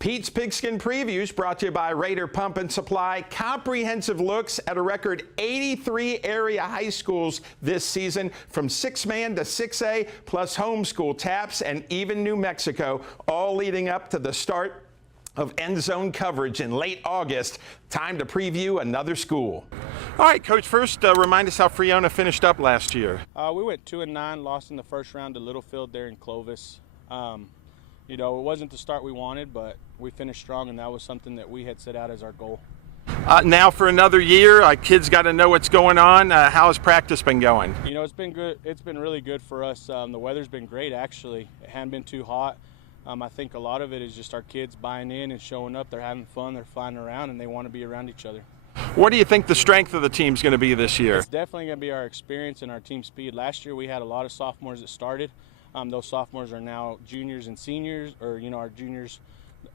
Pete's Pigskin Previews brought to you by Raider Pump and Supply. Comprehensive looks at a record 83 area high schools this season, from 6-man to 6A, plus homeschool taps, and even New Mexico, all leading up to the start of end zone coverage in late August. Time to preview another school. All right, Coach, first remind us how Friona finished up last year. We went 2-9, lost in the first round to Littlefield there in Clovis. You know, it wasn't the start we wanted, but we finished strong, and that was something that we had set out as our goal. Now for another year, kids got to know what's going on. How has practice been going? You know, it's been good. It's been really good for us. The weather's been great, actually. It hadn't been too hot. I think a lot of it is just our kids buying in and showing up. They're having fun, they're flying around, and they want to be around each other. What do you think the strength of the team's going to be this year? It's definitely going to be our experience and our team speed. Last year we had a lot of sophomores that started. Those sophomores are now juniors and seniors, or, you know, our juniors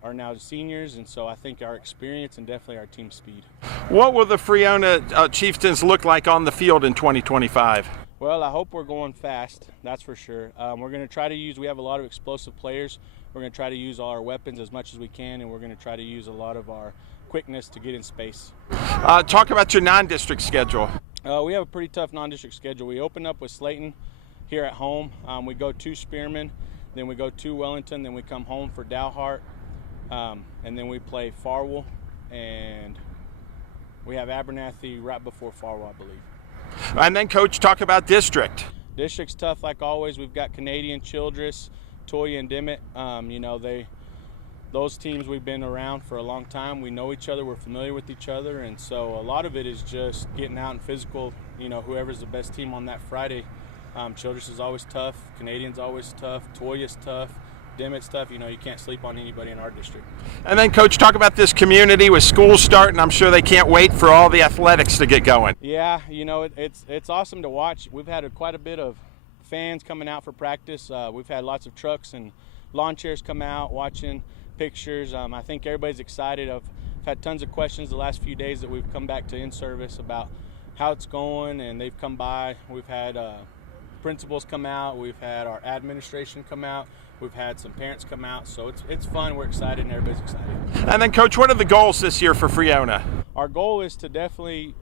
are now seniors, and so I think our experience and definitely our team speed. What will the Friona Chieftains look like on the field in 2025? Well, I hope we're going fast, that's for sure. We're going to try to use, we have a lot of explosive players. We're going to try to use all our weapons as much as we can, and we're going to try to use a lot of our quickness to get in space. Talk about your non-district schedule. We have a pretty tough non-district schedule. We open up with Slayton here at home. We go to Spearman, then we go to Wellington, then we come home for Dalhart, and then we play Farwell, and we have Abernathy right before Farwell, I believe. And then, Coach, talk about district. District's tough like always. We've got Canadian, Childress, Toya, and Dimmitt. You know, those teams we've been around for a long time. We know each other, we're familiar with each other, and so a lot of it is just getting out and physical. You know, whoever's the best team on that Friday. Childress is always tough, Canadian's always tough, Toya's tough, Dimmitt's tough. You know, you can't sleep on anybody in our district. And then, Coach, talk about this community with school starting. I'm sure they can't wait for all the athletics to get going. Yeah, you know, it's awesome to watch. We've had quite a bit of fans coming out for practice. We've had lots of trucks and lawn chairs come out, watching pictures. I think everybody's excited. I've had tons of questions the last few days that we've come back to in-service about how it's going, and they've come by. We've had principals come out, we've had our administration come out, we've had some parents come out, so it's fun, we're excited, and everybody's excited. And then, Coach, what are the goals this year for Friona? Our goal is to definitely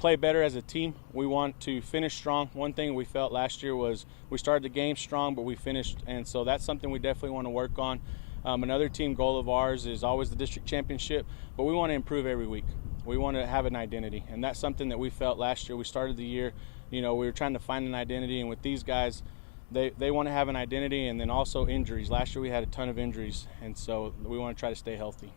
play better as a team. We want to finish strong. One thing we felt last year was we started the game strong, but we finished, and so that's something we definitely want to work on. Another team goal of ours is always the district championship, but we want to improve every week. We want to have an identity, and that's something that we felt last year. We started the year, you know, we were trying to find an identity, and with these guys, they want to have an identity, and then also injuries. Last year we had a ton of injuries, and so we want to try to stay healthy.